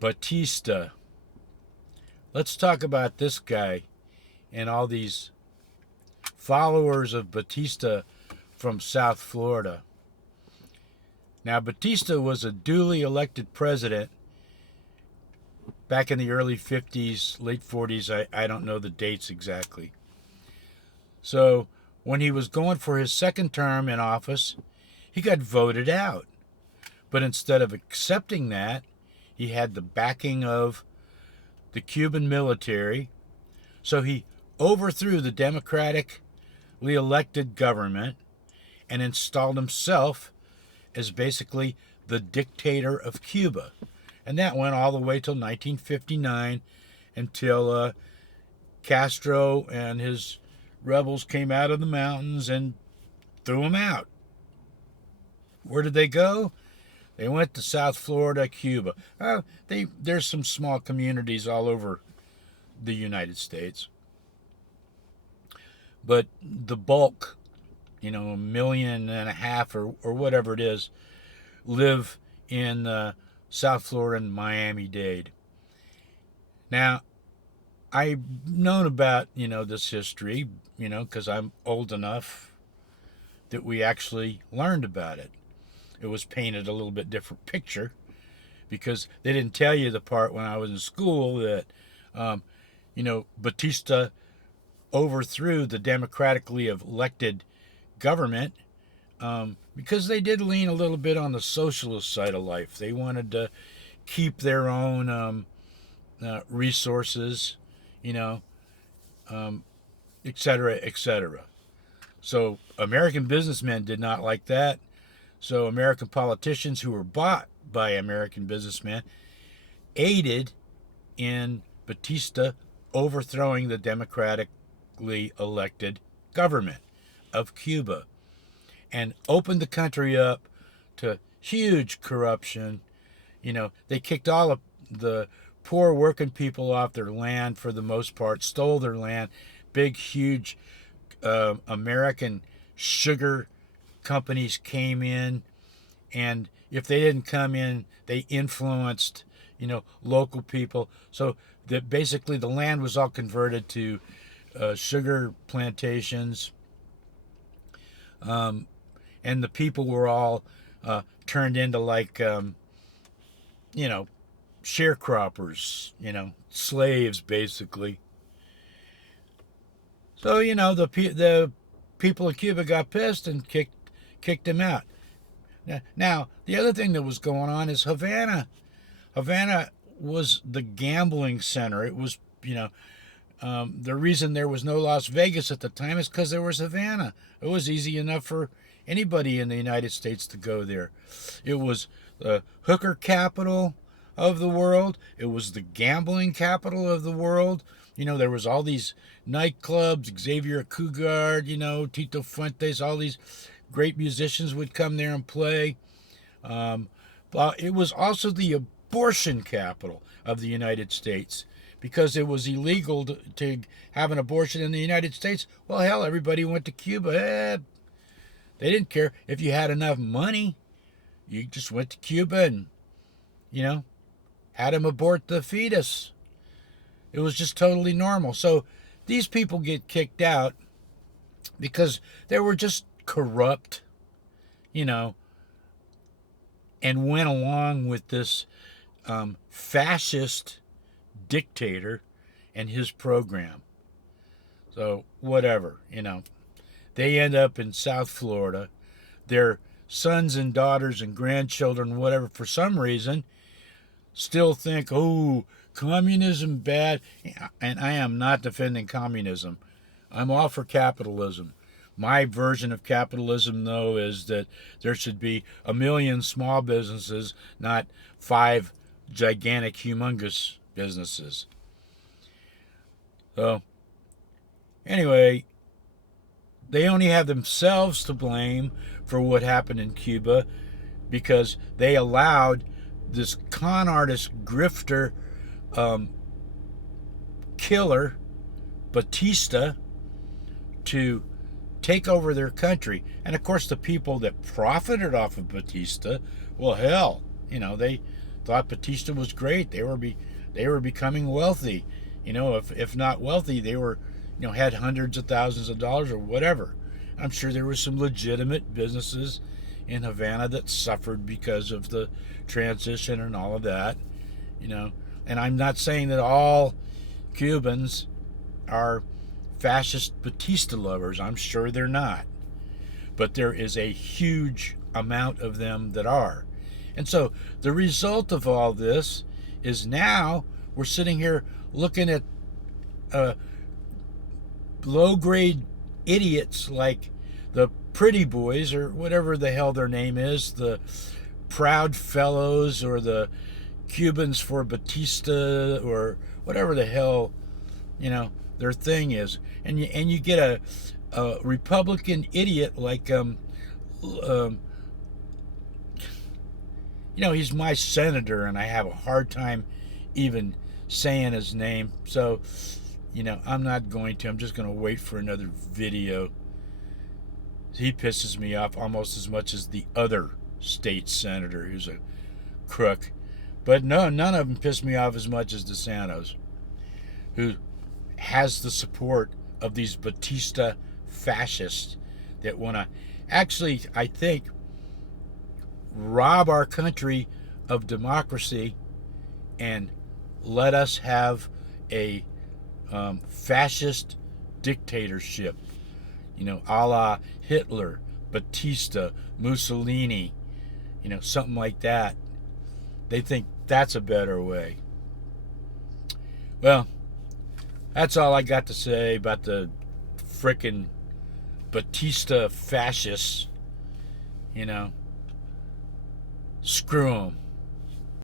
Batista. Let's talk about this guy and all these followers of Batista from South Florida. Now, Batista was a duly elected president back in the early 50s, late 40s. I don't know the dates exactly. So when he was going for his second term in office, he got voted out. But instead of accepting that, he had the backing of the Cuban military. So he overthrew the democratically elected government and installed himself as basically the dictator of Cuba. And that went all the way till 1959, until Castro and his rebels came out of the mountains and threw him out. Where did they go? They went to South Florida, Cuba. There's some small communities all over the United States. But the bulk, 1.5 million or whatever it is, live in South Florida and Miami-Dade. Now, I've known about, this history, because I'm old enough that we actually learned about it. It was painted a little bit different picture because they didn't tell you the part when I was in school that, Batista overthrew the democratically elected government because they did lean a little bit on the socialist side of life. They wanted to keep their own resources, et cetera, et cetera. So American businessmen did not like that. So American politicians who were bought by American businessmen aided in Batista overthrowing the democratically elected government of Cuba and opened the country up to huge corruption. They kicked all of the poor working people off their land for the most part, stole their land. Big, huge American sugar companies came in, and if they didn't come in, they influenced, local people. So that basically the land was all converted to sugar plantations, and the people were all turned into like, sharecroppers, slaves basically. So the people of Cuba got pissed and kicked him out. Now, the other thing that was going on is Havana. Havana was the gambling center. It was, the reason there was no Las Vegas at the time is because there was Havana. It was easy enough for anybody in the United States to go there. It was the hooker capital of the world. It was the gambling capital of the world. There was all these nightclubs, Xavier Cugat, Tito Fuentes, all these great musicians would come there and play. But it was also the abortion capital of the United States because it was illegal to have an abortion in the United States. Well, hell, everybody went to Cuba. They didn't care. If you had enough money, you just went to Cuba and, had them abort the fetus. It was just totally normal. So these people get kicked out because they were just corrupt, and went along with this fascist dictator and his program. So whatever, they end up in South Florida. Their sons and daughters and grandchildren, whatever, for some reason, still think, oh, communism bad. And I am not defending communism. I'm all for capitalism. My version of capitalism, though, is that there should be 1 million small businesses, not 5 gigantic, humongous businesses. So, anyway, they only have themselves to blame for what happened in Cuba because they allowed this con artist, grifter, killer, Batista, to take over their country. And of course the people that profited off of Batista, well, hell, they thought Batista was great. They were becoming wealthy. If not wealthy, they were, had hundreds of thousands of dollars or whatever. I'm sure there were some legitimate businesses in Havana that suffered because of the transition and all of that. And I'm not saying that all Cubans are fascist Batista lovers. I'm sure they're not. But there is a huge amount of them that are. And so the result of all this is now we're sitting here looking at low-grade idiots like the Pretty Boys, or whatever the hell their name is, the Proud Fellows, or the Cubans for Batista, or whatever the hell their thing is, and you get a Republican idiot like he's my senator, and I have a hard time even saying his name, so I'm not going to. I'm just going to wait for another video. He pisses me off almost as much as the other state senator, who's a crook. But no, none of them piss me off as much as DeSantis, who has the support of these Batista fascists that want to actually, I think, rob our country of democracy and let us have a fascist dictatorship, a la Hitler, Batista, Mussolini, something like that. They think that's a better way. Well, that's all I got to say about the frickin' Batista fascists. Screw them.